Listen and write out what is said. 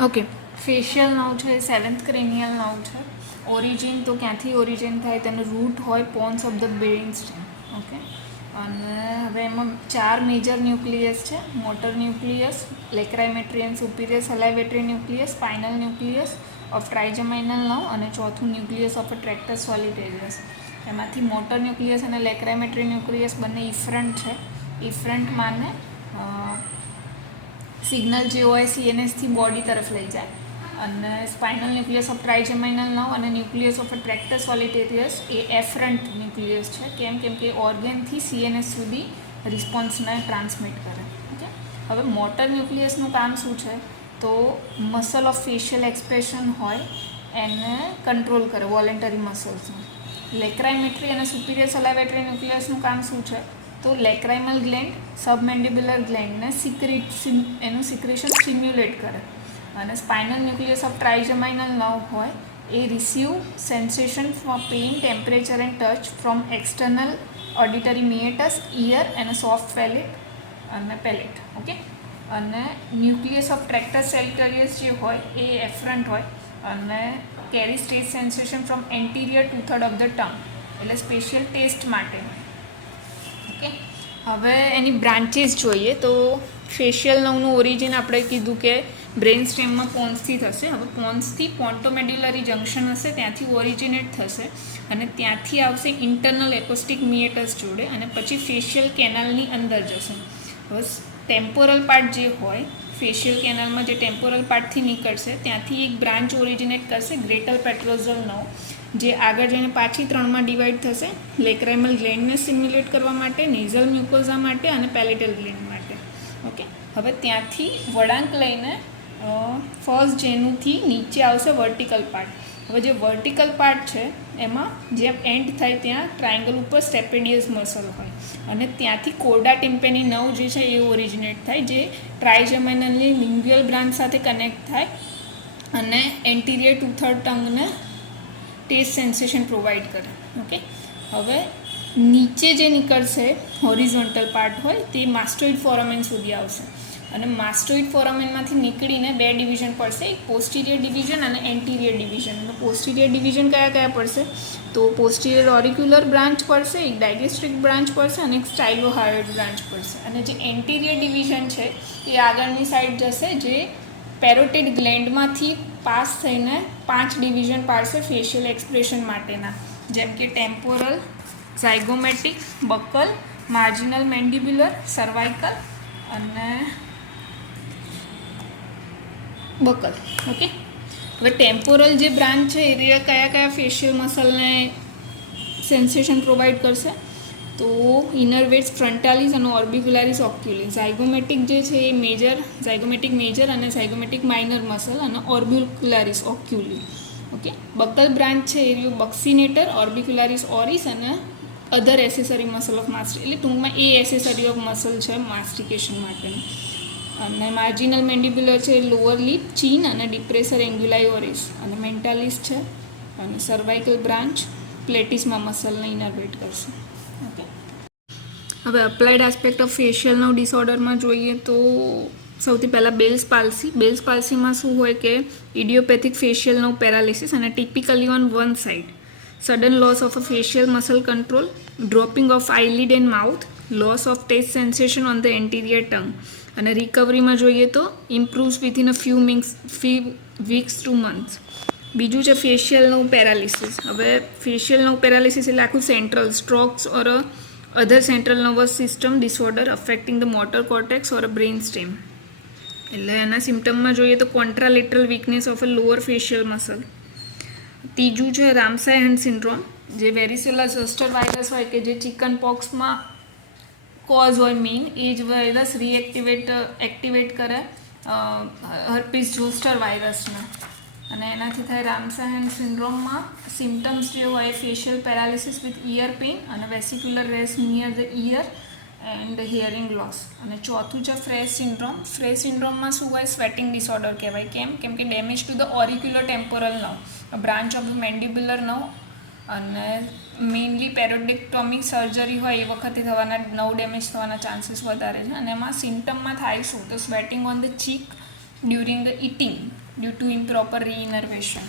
Okay, facial nerve છે એ 7th ક્રેનિયલ nerve છે. Origin તો ક્યાંથી ઓરિજિન થાય તેનો રૂટ હોય pons of the brain stem. Okay, અને હવે એમાં 4 મેજર ન્યુક્લિયસ છે. Motor nucleus, lacrimatory and superior salivatory nucleus, spinal nucleus of trigeminal nerve અને ચોથું ન્યુક્લિયસ ઓફ અ ટ્રેક્ટસ સોલિટેરિયસ. એમાંથી મોટર ન્યુક્લિયસ અને લેક્રાઇમેટ્રી ન્યુક્લિયસ બંને ઇફરન્ટ છે. ઇફરન્ટ માને સિગ્નલ જે હોય સીએનએસથી બોડી તરફ લઈ જાય, અને spinal nucleus of trigeminal nerve અને nucleus of a tractus solitarius એ એફરન્ટ ન્યુક્લિયસ છે. કેમ કે ઓર્ગેનથી સીએનએસ સુધી રિસ્પોન્સને ટ્રાન્સમિટ કરે. ઓકે, હવે મોટર ન્યુક્લિયસનું કામ શું છે? તો મસલ ઓફ ફેશિયલ એક્સપ્રેશન હોય એને કંટ્રોલ કરે, વોલેન્ટરી મસલ્સને. લેક્રાઇમેટ્રી અને સુપિરિયર સલાઇવેટરી ન્યુક્લિયસનું કામ શું છે? તો લેક્રાઇમલ ગ્લેન્ડ સબમેન્ડિબ્યુલર ગ્લેન્ડને એનું સિક્રેશન સ્ટિમ્યુલેટ કરે. અને spinal nucleus of trigeminal nerve હોય એ receive sensation from pain, temperature and touch from external auditory meatus, ear અને સોફ્ટ પેલેટ. ઓકે, અને ન્યુક્લિયસ ઓફ ટ્રેક્ટસ સોલિટેરિયસ જે હોય એ એફરન્ટ હોય અને કેરી સ્ટેજ sensation from anterior 2/3 of the tongue, એટલે સ્પેશિયલ ટેસ્ટ માટે હોય. ઓકે, હવે એની બ્રાન્ચીસ જોઈએ તો ફેશિયલ નર્વનું ઓરિજિન આપણે કીધું કે બ્રેઇન સ્ટેમમાં પોન્સથી થશે. હવે પોન્સથી પોન્ટોમેડ્યુલરી જંક્શન હશે, ત્યાંથી ઓરિજિનેટ થશે અને ત્યાંથી આવશે ઇન્ટરનલ એકોસ્ટિક મિએટસ જોડે અને પછી ફેશિયલ કેનાલની અંદર જશે. હવે ટેમ્પોરલ પાર્ટ જે હોય ફેશિયલ કેનાલમાં જે ટેમ્પોરલ પાર્ટથી નીકળશે ત્યાંથી એક બ્રાન્ચ ઓરિજિનેટ કરશે, ગ્રેટર પેટ્રોઝલ નર્વ, જે આગળ જઈને પાછી 3માં ડિવાઈડ થશે. લેક્રાઇમલ ગ્લેન્ડને સ્ટિમ્યુલેટ કરવા માટે, નેઝલ મ્યુકોઝા માટે અને પેલેટલ ગ્લેન્ડ માટે. ઓકે, હવે ત્યાંથી વળાંક લઈને ફર્સ્ટ જેનુંથી નીચે આવશે વર્ટિકલ પાર્ટ. હવે જે વર્ટિકલ પાર્ટ છે એમાં જેમ એન્ડ થાય ત્યાં ટ્રાયંગલ ઉપર સ્ટેપેડિયસ મસલ હોય અને ત્યાંથી કોર્ડા ટિમ્પેની નર્વ જે છે એ ઓરિજિનેટ થાય, જે ટ્રાઇજેમાઇનલની લિંગ્યુઅલ બ્રાન્ચ સાથે કનેક્ટ થાય અને એન્ટિરિયર 2/3 ટંગને ટેસ્ટ સેન્સેશન પ્રોવાઈડ કરે. ઓકે, હવે નીચે જે નીકળશે હોરિઝોન્ટલ પાર્ટ હોય તે માસ્ટોઇડ ફોરામેન સુધી આવશે અને માસ્ટોઇડ ફોરામેનમાંથી નીકળીને 2 ડિવિઝન પડશે, એક પોસ્ટિરિયર ડિવિઝન અને એન્ટિરિયર ડિવિઝન. અને પોસ્ટિરિયર ડિવિઝન કયા પડશે? તો પોસ્ટિરિયર ઓરિક્યુલર બ્રાન્ચ પડશે, એક ડાયગેસ્ટ્રિક બ્રાન્ચ પડશે અને એક સ્ટાઇલોહાયોઇડ બ્રાન્ચ પડશે. અને જે એન્ટિરિયર ડિવિઝન છે એ આગળની સાઈડ જશે, જે પેરોટિડ ગ્લેન્ડમાંથી પાસ થઈને 5 ડિવિઝન પાડશે ફેશિયલ એક્સપ્રેશન માટેના, જેમ કે temporal, zygomatic, buccal, marginal mandibular, cervical અને બકલ. ઓકે, હવે ટેમ્પોરલ જે બ્રાન્ચ છે એ કયા ફેશિયલ મસલને સેન્સેશન પ્રોવાઈડ કરશે? તો ઇનરવેટ્સ ફ્રન્ટાલિસ અને ઓર્બિક્યુલારિસ ઓક્યુલી. ઝાયગોમેટિક જે છે એ ઝાયગોમેટિક મેજર અને ઝાયગોમેટિક માઇનર મસલ અને orbicularis oculi. Okay, buckle branch છે એ બક્સિનેટર, ઓર્બિક્યુલારિસ ઓરિસ અને અધર એસેસરી મસલ ઓફ માસ્ટિક, એટલે ટૂંકમાં એ એસેસરી ઓફ મસલ છે માસ્ટિકેશન માટેનું. અને માર્જિનલ મેન્ડિબ્યુલર છે લોઅર લિપ, ચીન અને ડિપ્રેસર એંગ્યુલાઈ ઓરિસ. અને મેન્ટાલિસ છે અને સર્વાઇકલ બ્રાન્ચ પ્લેટિસમાં મસલને ઇનર્વેટ કરશે. ઓકે, હવે applied aspect of facial nerve ડિસઓર્ડરમાં જોઈએ તો સૌથી પહેલાં બેલ્સ પાલ્સી. બેલ્સ પાલ્સીમાં શું હોય કે ઇડિયોપેથિક ફેશિયલ નર્વ પેરાલિસિસ અને typically on one side, sudden loss of a facial muscle control, dropping of eyelid and mouth, loss of taste sensation on the anterior tongue. અને રિકવરીમાં જોઈએ તો improves within a few weeks to months. બીજું છે facial nerve paralysis. હવે facial nerve paralysis એટલે આખું central strokes or other central nervous system disorder affecting the motor cortex or brain stem. એટલે એના સિમ્ટમમાં જોઈએ તો contralateral weakness of a lower facial muscle. ત્રીજું છે રામસાય હન્ટ સિન્ડ્રોમ, જે વેરિસેલા ઝોસ્ટર વાયરસ હોય કે જે ચિકન પોક્સમાં કોઝ હોય મેઇન, એ જ વાયરસ એક્ટિવેટ કરે હર્પીસ ઝોસ્ટર વાયરસને અને એનાથી થાય રામસાય હન્ટ સિન્ડ્રોમમાં સિમ્ટમ્સ જે હોય facial paralysis with ear pain અને vesicular rash near the ear and hearing loss. અને ચોથું છે ફ્રેશ સિન્ડ્રોમ. ફ્રેશ સિન્ડ્રોમમાં શું હોય? સ્વેટિંગ ડિસઓર્ડર કહેવાય. કેમ કે damage to the auriculotemporal nerve, branch of the mandibular nerve, અને મેઇનલી પેરોડેક્ટોમિક સર્જરી હોય એ વખતે થવાના નર્વ ડેમેજ થવાના ચાન્સીસ વધારે છે. અને એમાં સિમ્ટમમાં થાય શું? તો sweating on the cheek, during the eating due to improper reinnervation.